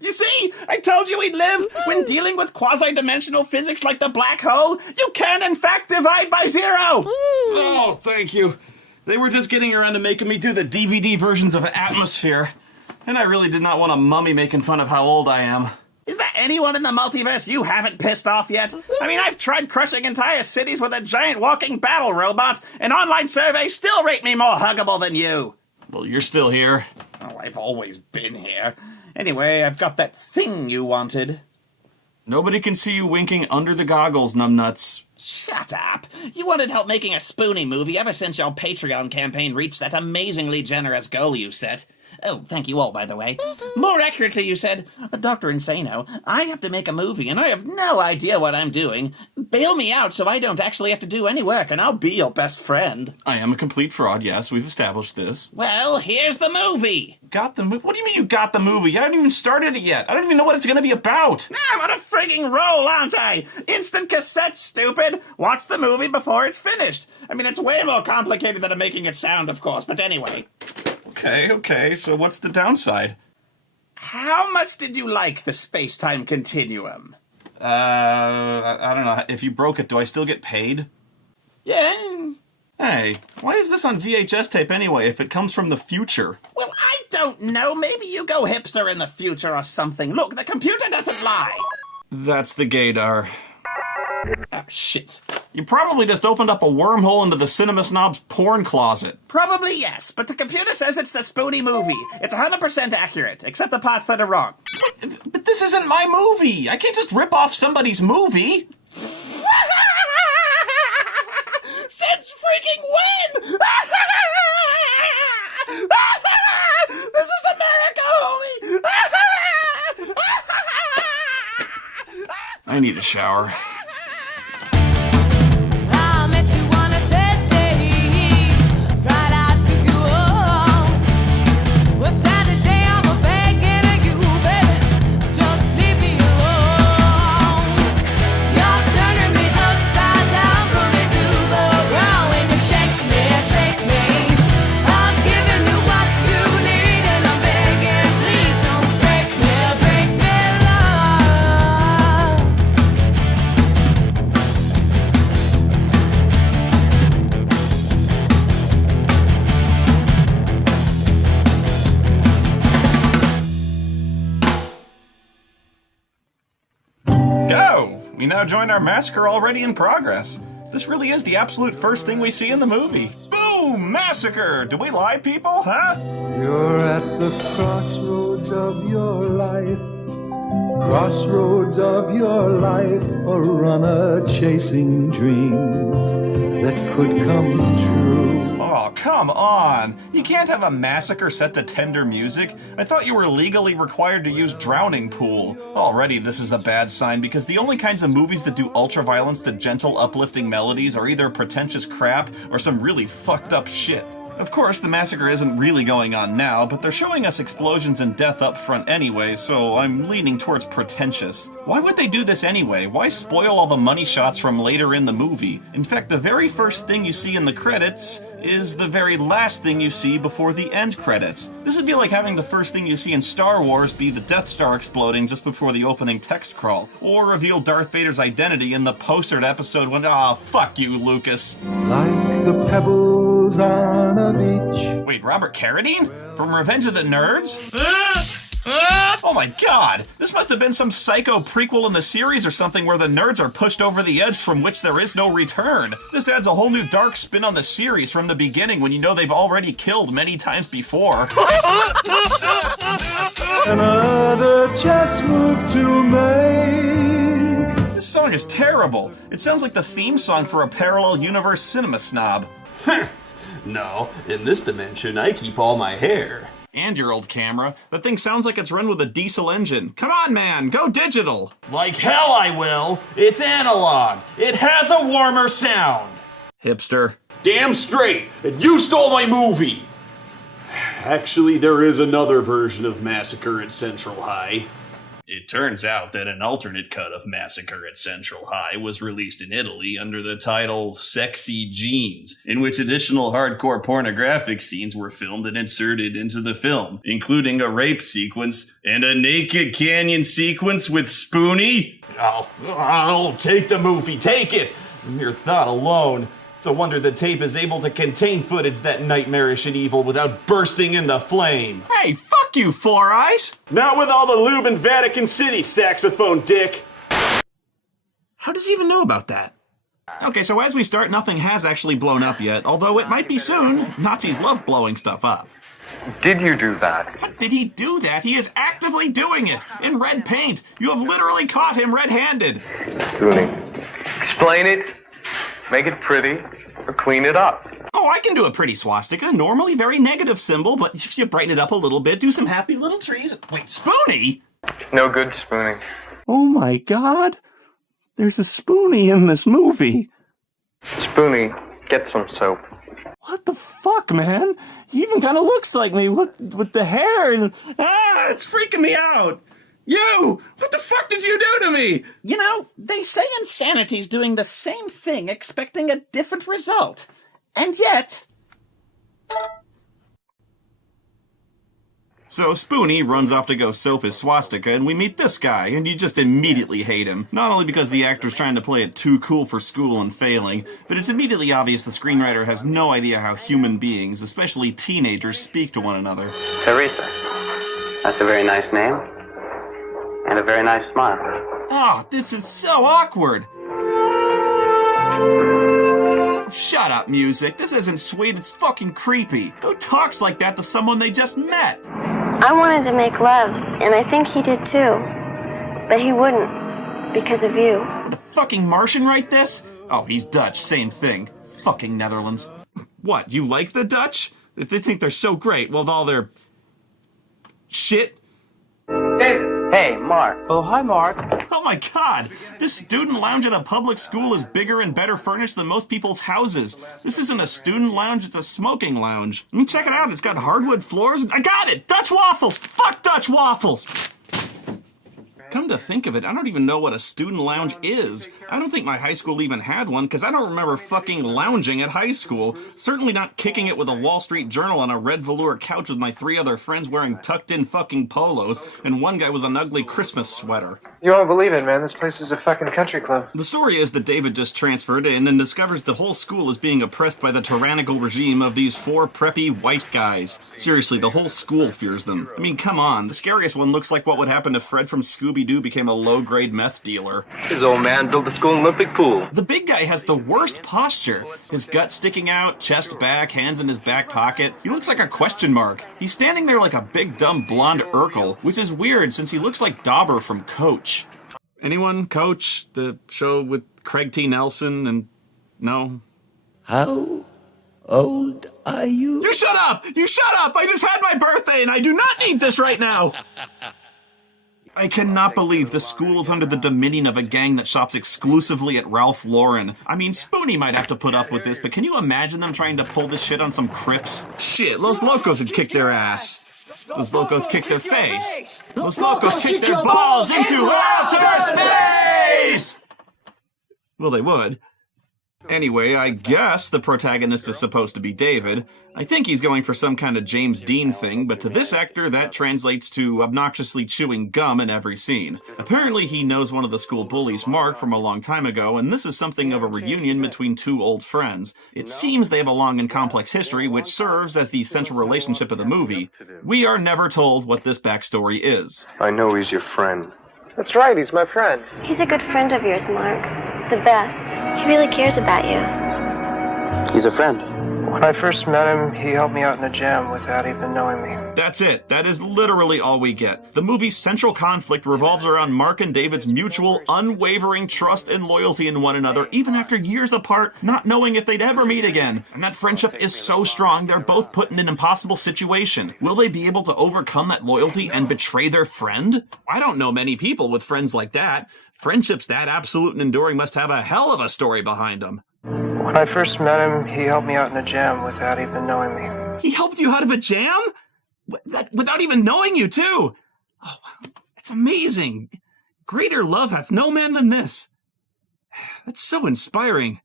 You see? I told you we'd live. When dealing with quasi-dimensional physics like the black hole, you can, in fact, divide by zero. Oh, thank you. They were just getting around to making me do the DVD versions of Atmosphere. And I really did not want a mummy making fun of how old I am. Is there anyone in the multiverse you haven't pissed off yet? I mean, I've tried crushing entire cities with a giant walking battle robot, and online surveys still rate me more huggable than you. Well, you're still here. Oh, I've always been here. Anyway, I've got that thing you wanted. Nobody can see you winking under the goggles, numbnuts. Shut up. You wanted help making a Spoonie movie ever since your Patreon campaign reached that amazingly generous goal you set. Oh, thank you all, by the way. More accurately, you said, Dr. Insano, I have to make a movie and I have no idea what I'm doing. Bail me out so I don't actually have to do any work and I'll be your best friend. I am a complete fraud, yes, we've established this. Well, here's the movie. Got the movie? What do you mean you got the movie? I haven't even started it yet. I don't even know what it's gonna be about. I'm on a frigging roll, aren't I? Instant cassette, stupid. Watch the movie before it's finished. I mean, it's way more complicated than I'm making it sound, of course, but anyway. Okay, so what's the downside? How much did you like the space-time continuum? I don't know. If you broke it, do I still get paid? Yeah. Hey, why is this on VHS tape anyway if it comes from the future? Well, I don't know. Maybe you go hipster in the future or something. Look, the computer doesn't lie. That's the gaydar. Oh, shit. You probably just opened up a wormhole into the Cinema Snob's porn closet. Probably yes, but the computer says it's the Spoonie movie. It's 100% accurate, except the parts that are wrong. But this isn't my movie. I can't just rip off somebody's movie. Since freaking when? This is America, homie! I need a shower. We now join our massacre already in progress. This really is the absolute first thing we see in the movie. Boom! Massacre! Do we lie, people, huh? You're at the crossroads of your life. Crossroads of your life. A runner chasing dreams that could come true. Oh, come on! You can't have a massacre set to tender music. I thought you were legally required to use Drowning Pool. Already this is a bad sign because the only kinds of movies that do ultraviolence to gentle, uplifting melodies are either pretentious crap or some really fucked up shit. Of course, the massacre isn't really going on now, but they're showing us explosions and death up front anyway, so I'm leaning towards pretentious. Why would they do this anyway? Why spoil all the money shots from later in the movie? In fact, the very first thing you see in the credits is the very last thing you see before the end credits. This would be like having the first thing you see in Star Wars be the Death Star exploding just before the opening text crawl, or reveal Darth Vader's identity in the postered episode when, fuck you, Lucas. Like the pebbles on a beach. Wait, Robert Carradine? From Revenge of the Nerds? Oh my god! This must have been some psycho prequel in the series or something where the nerds are pushed over the edge from which there is no return. This adds a whole new dark spin on the series from the beginning when you know they've already killed many times before. Another chess move to make. This song is terrible. It sounds like the theme song for a parallel universe Cinema Snob. No, in this dimension I keep all my hair. And your old camera. That thing sounds like it's run with a diesel engine. Come on, man, go digital. Like hell I will. It's analog. It has a warmer sound. Hipster. Damn straight. And you stole my movie. Actually, there is another version of Massacre at Central High. It It turns out that an alternate cut of Massacre at Central High was released in Italy under the title Sexy Genes, in which additional hardcore pornographic scenes were filmed and inserted into the film, including a rape sequence and a naked canyon sequence with Spoonie. Oh, take the movie, take it! Mere thought alone. It's a wonder the tape is able to contain footage that nightmarish and evil without bursting into flame. Hey, fuck you, Four Eyes! Not with all the lube in Vatican City, saxophone dick! How does he even know about that? Okay, so as we start, nothing has actually blown up yet, although it might be soon. Nazis love blowing stuff up. Did you do that? What did he do that? He is actively doing it! In red paint! You have literally caught him red-handed! Spooning. Explain it, make it pretty, or clean it up. Oh, I can do a pretty swastika, normally very negative symbol, but if you brighten it up a little bit, do some happy little trees. Wait, Spoonie? No good spooning. Oh my god! There's a Spoonie in this movie! Spoonie, get some soap. What the fuck, man? He even kind of looks like me with the hair and... Ah, it's freaking me out! You! What the fuck did you do to me? You know, they say insanity's doing the same thing, expecting a different result. And yet... So Spoonie runs off to go soap his swastika, and we meet this guy, and you just immediately hate him. Not only because the actor's trying to play it too cool for school and failing, but it's immediately obvious the screenwriter has no idea how human beings, especially teenagers, speak to one another. Teresa. That's a very nice name. And a very nice smile. Oh, this is so awkward! Shut up, music. This isn't sweet, it's fucking creepy. Who talks like that to someone they just met? I wanted to make love, and I think he did too. But he wouldn't, because of you. Did a fucking Martian write this? Oh, he's Dutch, same thing. Fucking Netherlands. What, you like the Dutch? They think they're so great, with all their... shit? Hey, Mark. Oh, hi, Mark. Oh my god! This student lounge at a public school is bigger and better furnished than most people's houses. This isn't a student lounge, it's a smoking lounge. I mean, check it out, it's got hardwood floors. I got it! Dutch waffles! Fuck Dutch waffles! Come to think of it, I don't even know what a student lounge is. I don't think my high school even had one, because I don't remember fucking lounging at high school. Certainly not kicking it with a Wall Street Journal on a red velour couch with my 3 other friends wearing tucked-in fucking polos, and one guy with an ugly Christmas sweater. You won't believe it, man. This place is a fucking country club. The story is that David just transferred in and discovers the whole school is being oppressed by the tyrannical regime of these 4 preppy white guys. Seriously, the whole school fears them. I mean, come on, the scariest one looks like what would happen if Fred from Scooby-Doo became a low-grade meth dealer. His old man built the school Olympic pool. The big guy has the worst posture. His gut sticking out, chest back, hands in his back pocket. He looks like a question mark. He's standing there like a big dumb blonde Urkel, which is weird since he looks like Dauber from Coach. Anyone? Coach? The show with Craig T. Nelson and... no? How old are you? You shut up! You shut up! I just had my birthday and I do not need this right now! I cannot believe the school is under the dominion of a gang that shops exclusively at Ralph Lauren. I mean, Spoonie might have to put up with this, but can you imagine them trying to pull this shit on some Crips? Shit, Los Locos would kick their ass. Los Locos kick their face. Los Locos kick their balls into outer space! Well, they would. Anyway, I guess the protagonist is supposed to be David. I think he's going for some kind of James Dean thing, but to this actor, that translates to obnoxiously chewing gum in every scene. Apparently, he knows one of the school bullies, Mark, from a long time ago, and this is something of a reunion between 2 old friends. It seems they have a long and complex history, which serves as the central relationship of the movie. We are never told what this backstory is. I know he's your friend. That's right, he's my friend. He's a good friend of yours, Mark. The best. He really cares about you. He's a friend. When I first met him, he helped me out in a jam without even knowing me. That's it. That is literally all we get. The movie's central conflict revolves around Mark and David's mutual, unwavering trust and loyalty in one another, even after years apart, not knowing if they'd ever meet again. And that friendship is so strong, they're both put in an impossible situation. Will they be able to overcome that loyalty and betray their friend? I don't know many people with friends like that. Friendships that absolute and enduring must have a hell of a story behind them. When I first met him, he helped me out in a jam without even knowing me. He helped you out of a jam? Without even knowing you, too? Oh, wow. It's amazing. Greater love hath no man than this. That's so inspiring.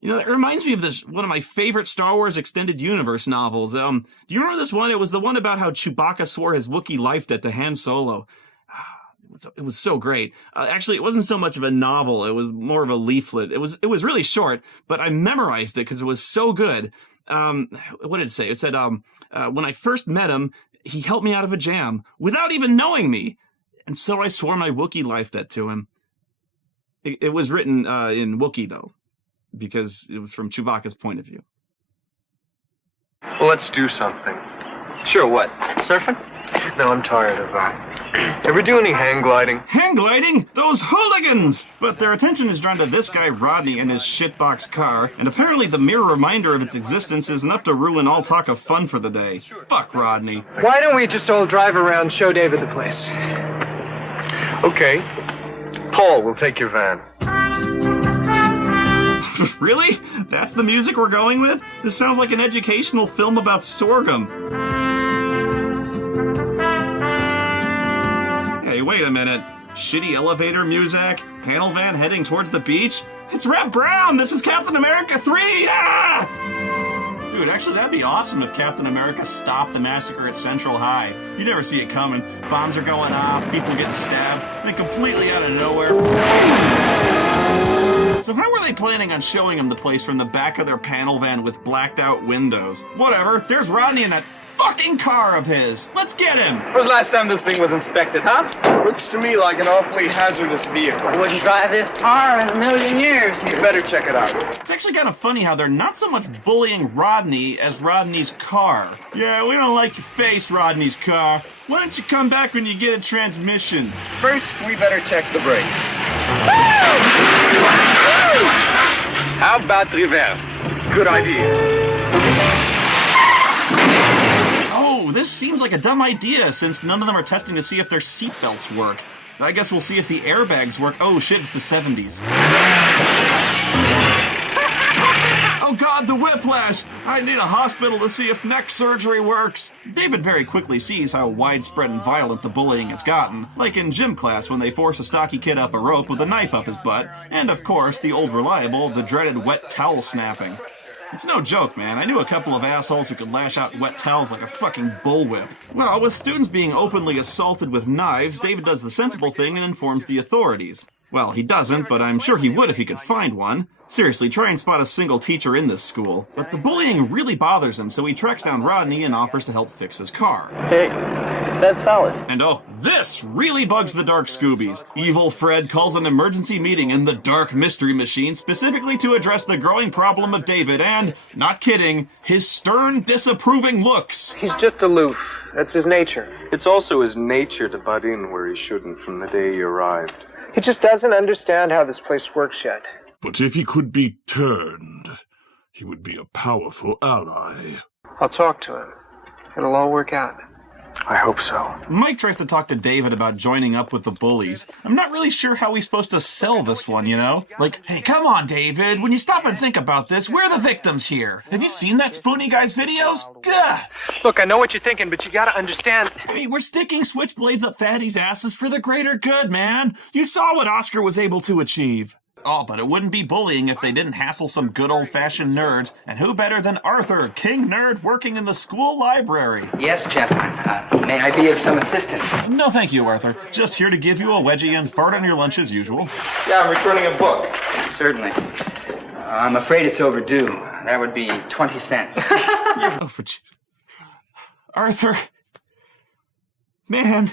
You know, it reminds me of one of my favorite Star Wars Extended Universe novels. Do you remember this one? It was the one about how Chewbacca swore his Wookiee life debt to Han Solo. It was so great. Actually, it wasn't so much of a novel. It was more of a leaflet. It was really short, but I memorized it because it was so good. What did it say? It said, when I first met him, he helped me out of a jam without even knowing me. And so I swore my Wookiee life debt to him. It was written in Wookiee, though, because it was from Chewbacca's point of view. Well, let's do something. Sure, what? Surfing? No, I'm tired of Ever do any hang gliding? Hang gliding? Those hooligans! But their attention is drawn to this guy Rodney and his shitbox car, and apparently the mere reminder of its existence is enough to ruin all talk of fun for the day. Fuck Rodney. Why don't we just all drive around, show David the place? Okay. Paul, we'll take your van. Really? That's the music we're going with? This sounds like an educational film about sorghum. Hey, wait a minute. Shitty elevator music? Panel van heading towards the beach? It's Reb Brown! This is Captain America 3! Ah! Dude, actually that'd be awesome if Captain America stopped the massacre at Central High. You never see it coming. Bombs are going off, people getting stabbed, then completely out of nowhere. So how were they planning on showing him the place from the back of their panel van with blacked out windows? Whatever, there's Rodney in that fucking car of his. Let's get him! When was the last time this thing was inspected, huh? Looks to me like an awfully hazardous vehicle. Wouldn't drive this car in a million years. You better check it out. It's actually kind of funny how they're not so much bullying Rodney as Rodney's car. Yeah, we don't like your face, Rodney's car. Why don't you come back when you get a transmission? First, we better check the brakes. How about reverse? Good idea. Oh, this seems like a dumb idea since none of them are testing to see if their seatbelts work. I guess we'll see if the airbags work. Oh shit, it's the 70s. Oh god, the whiplash! I need a hospital to see if neck surgery works. David very quickly sees how widespread and violent the bullying has gotten, like in gym class when they force a stocky kid up a rope with a knife up his butt, and of course, the old reliable, the dreaded wet towel snapping. It's no joke, man. I knew a couple of assholes who could lash out wet towels like a fucking bullwhip. Well, with students being openly assaulted with knives, David does the sensible thing and informs the authorities. Well, he doesn't, but I'm sure he would if he could find one. Seriously, try and spot a single teacher in this school. But the bullying really bothers him, so he tracks down Rodney and offers to help fix his car. Hey, that's solid. And oh, this really bugs the Dark Scoobies. Evil Fred calls an emergency meeting in the Dark Mystery Machine specifically to address the growing problem of David and, not kidding, his stern, disapproving looks. He's just aloof. That's his nature. It's also his nature to butt in where he shouldn't from the day he arrived. He just doesn't understand how this place works yet. But if he could be turned, he would be a powerful ally. I'll talk to him. It'll all work out. I hope so. Mike tries to talk to David about joining up with the bullies. I'm not really sure how he's supposed to sell this one, you know? Like, hey, come on, David. When you stop and think about this, we're the victims here. Have you seen that Spoonie guy's videos? Gah! Look, I know what you're thinking, but you gotta understand. I mean, we're sticking switchblades up fatties' asses for the greater good, man. You saw what Oscar was able to achieve. Oh, but it wouldn't be bullying if they didn't hassle some good old-fashioned nerds. And who better than Arthur, King Nerd, working in the school library? Yes, gentlemen. May I be of some assistance? No, thank you, Arthur. Just here to give you a wedgie and fart on your lunch as usual. Yeah, I'm returning a book. Certainly. I'm afraid it's overdue. That would be 20 cents. Oh, Arthur. Man.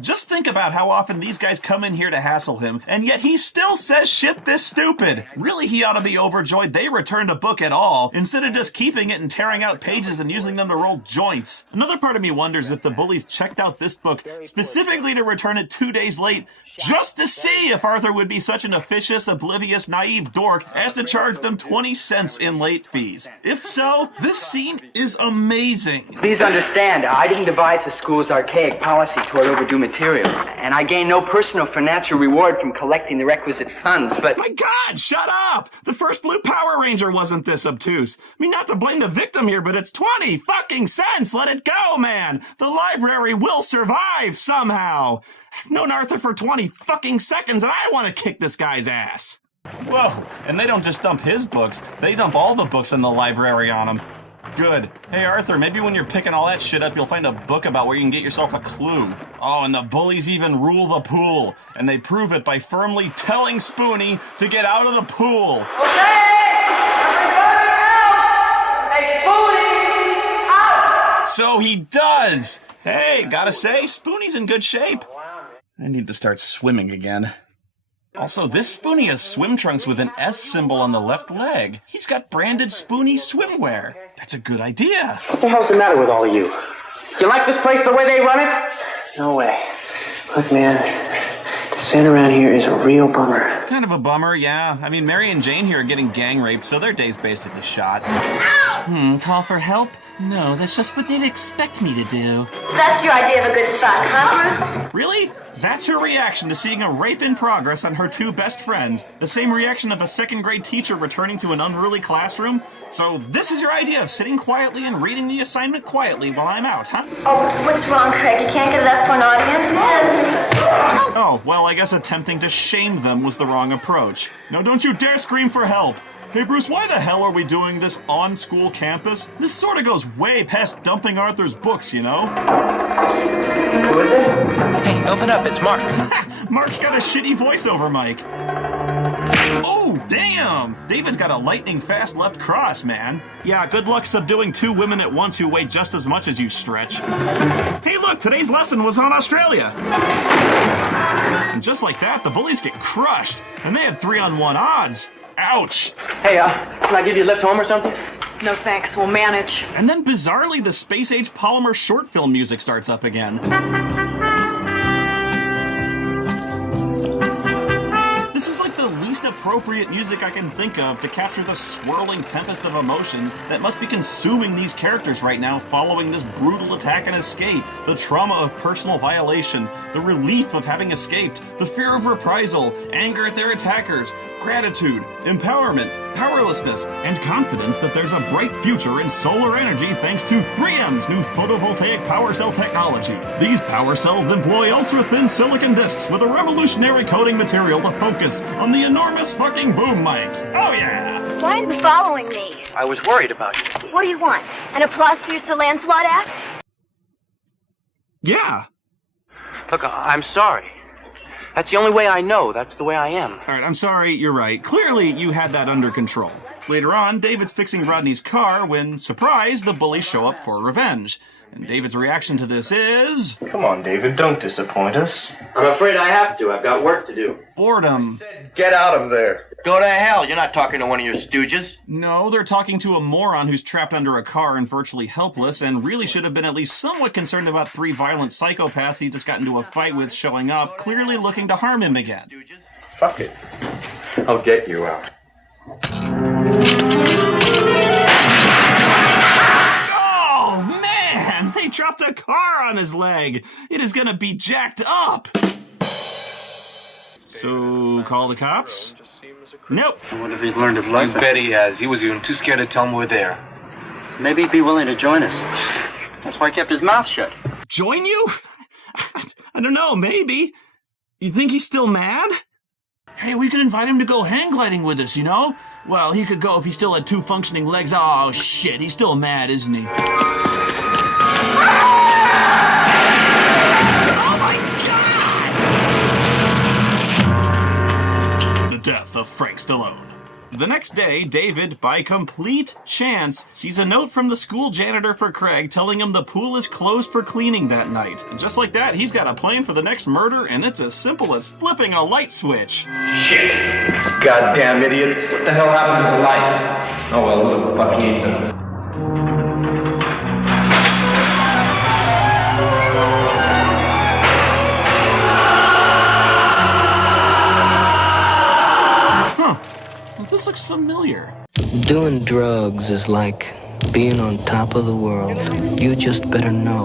Just think about how often these guys come in here to hassle him, and yet he still says shit this stupid. Really, he ought to be overjoyed they returned a book at all, instead of just keeping it and tearing out pages and using them to roll joints. Another part of me wonders if the bullies checked out this book specifically to return it 2 days late, just to see if Arthur would be such an officious, oblivious, naive dork as to charge them 20 cents in late fees. If so, this scene is amazing. Please understand, I didn't devise the school's archaic policy toward overdue material, and I gain no personal financial reward from collecting the requisite funds, but... My God, shut up! The first Blue Power Ranger wasn't this obtuse. I mean, not to blame the victim here, but it's 20 fucking cents! Let it go, man! The library will survive somehow! I've known Arthur for 20 fucking seconds, and I want to kick this guy's ass! Whoa, and they don't just dump his books, they dump all the books in the library on him. Good. Hey, Arthur, maybe when you're picking all that shit up, you'll find a book about where you can get yourself a clue. Oh, and the bullies even rule the pool. And they prove it by firmly telling Spoonie to get out of the pool. Okay! Everybody out! Hey, Spoonie! Out! So he does! Hey, gotta say, Spoonie's in good shape. I need to start swimming again. Also, this Spoonie has swim trunks with an S symbol on the left leg. He's got branded Spoonie swimwear. That's a good idea. What the hell's the matter with all of you? You like this place the way they run it? No way. Look, man, the scene around here is a real bummer. Kind of a bummer, yeah. I mean, Mary and Jane here are getting gang raped, so their day's basically shot. Call for help? No, that's just what they'd expect me to do. So that's your idea of a good fuck, huh, Bruce? Really? That's her reaction to seeing a rape in progress on her two best friends. The same reaction of a second-grade teacher returning to an unruly classroom. So this is your idea of sitting quietly and reading the assignment quietly while I'm out, huh? Oh, what's wrong, Craig? You can't get it up for an audience? Oh, well, I guess attempting to shame them was the wrong approach. No, don't you dare scream for help! Hey, Bruce, why the hell are we doing this on school campus? This sort of goes way past dumping Arthur's books, you know? Who is it? Hey, open up, it's Mark. Mark's got a shitty voiceover mic. Oh, damn! David's got a lightning-fast left cross, man. Yeah, good luck subduing two women at once who weigh just as much as you, Stretch. Hey, look, today's lesson was on Australia. And just like that, the bullies get crushed, and they had 3-on-1 odds. Ouch! Hey, can I give you a lift home or something? No thanks, we'll manage. And then bizarrely, the space-age polymer short film music starts up again. This is like the least appropriate music I can think of to capture the swirling tempest of emotions that must be consuming these characters right now following this brutal attack and escape. The trauma of personal violation, the relief of having escaped, the fear of reprisal, anger at their attackers, gratitude, empowerment, powerlessness, and confidence that there's a bright future in solar energy thanks to 3M's new photovoltaic power cell technology. These power cells employ ultra-thin silicon discs with a revolutionary coating material to focus on the enormous fucking boom mic. Oh yeah! Why are you following me? I was worried about you. What do you want? An applause for your Sir Lancelot act? Yeah. Look, I'm sorry. That's the only way I know. That's the way I am. Alright, I'm sorry, you're right. Clearly, you had that under control. Later on, David's fixing Rodney's car when, surprise, the bullies show up for revenge. And David's reaction to this is... Come on, David, don't disappoint us. I'm afraid I have to. I've got work to do. boredom. Get out of there. Go to hell. You're not talking to one of your stooges. No, they're talking to a moron who's trapped under a car and virtually helpless and really should have been at least somewhat concerned about three violent psychopaths he just got into a fight with showing up, clearly looking to harm him again. Fuck it. I'll get you out. Oh, man! They dropped a car on his leg! It is gonna be jacked up! So, call the cops? Nope. I wonder if he's learned his lesson. You bet he has. He was even too scared to tell him we're there. Maybe he'd be willing to join us. That's why he kept his mouth shut. Join you? I don't know, maybe. You think he's still mad? Hey, we could invite him to go hang gliding with us, you know? Well, he could go if he still had two functioning legs. Oh, shit, he's still mad, isn't he? Oh my God! The death of Frank Stallone. The next day, David, by complete chance, sees a note from the school janitor for Craig telling him the pool is closed for cleaning that night. And just like that, he's got a plan for the next murder, and it's as simple as flipping a light switch. Shit. These goddamn idiots. What the hell happened to the lights? Oh well, who the fuck needs them? Well, this looks familiar. Doing drugs is like being on top of the world. You just better know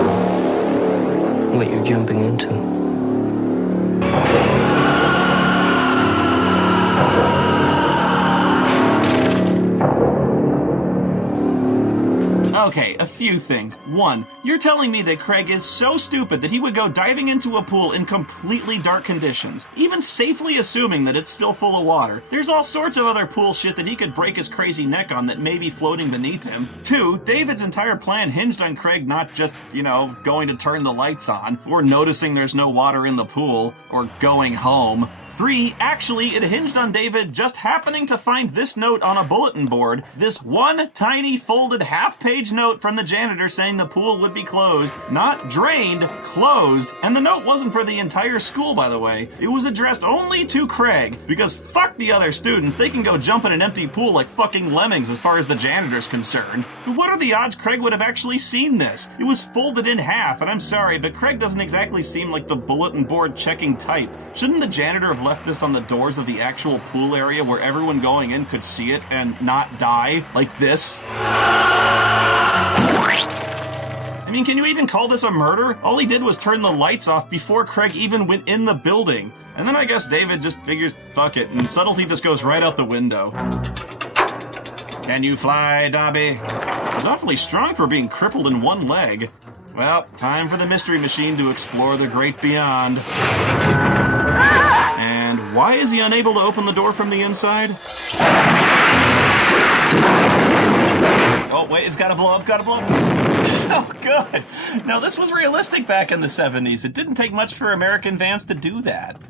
what you're jumping into. Okay, a few things. One, you're telling me that Craig is so stupid that he would go diving into a pool in completely dark conditions, even safely assuming that it's still full of water. There's all sorts of other pool shit that he could break his crazy neck on that may be floating beneath him. Two, David's entire plan hinged on Craig not just, going to turn the lights on, or noticing there's no water in the pool, or going home. Three, actually, it hinged on David just happening to find this note on a bulletin board, this one tiny folded half-page note from the janitor saying the pool would be closed, not drained, closed, and the note wasn't for the entire school, by the way. It was addressed only to Craig, because fuck the other students, they can go jump in an empty pool like fucking lemmings as far as the janitor's concerned. But what are the odds Craig would have actually seen this? It was folded in half, and I'm sorry, but Craig doesn't exactly seem like the bulletin board checking type. Shouldn't the janitor have left this on the doors of the actual pool area where everyone going in could see it and not die like this? I mean, can you even call this a murder? All he did was turn the lights off before Craig even went in the building. And then I guess David just figures, fuck it, and subtlety just goes right out the window. Can you fly, Dobby? He's awfully strong for being crippled in one leg. Well, time for the Mystery Machine to explore the great beyond. And why is he unable to open the door from the inside? Oh, wait, it's gotta blow up. Oh, good. Now, this was realistic back in the 70s. It didn't take much for American Vance to do that.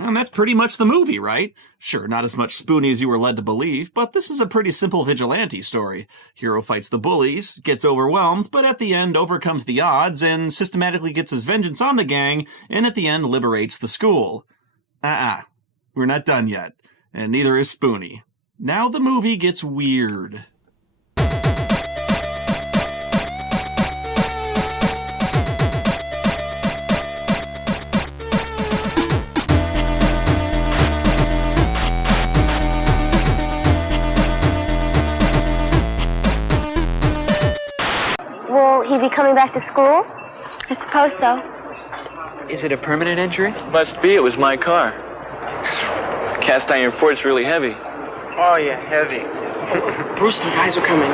And that's pretty much the movie, right? Sure, not as much spoony as you were led to believe, but this is a pretty simple vigilante story. Hero fights the bullies, gets overwhelmed, but at the end overcomes the odds and systematically gets his vengeance on the gang, and at the end liberates the school. We're not done yet, and neither is Spoony. Now the movie gets weird. Will he be coming back to school? I suppose so. Is it a permanent injury? Must be. It was my car. Cast iron Ford's really heavy. Oh, yeah, heavy. Bruce, the guys are coming.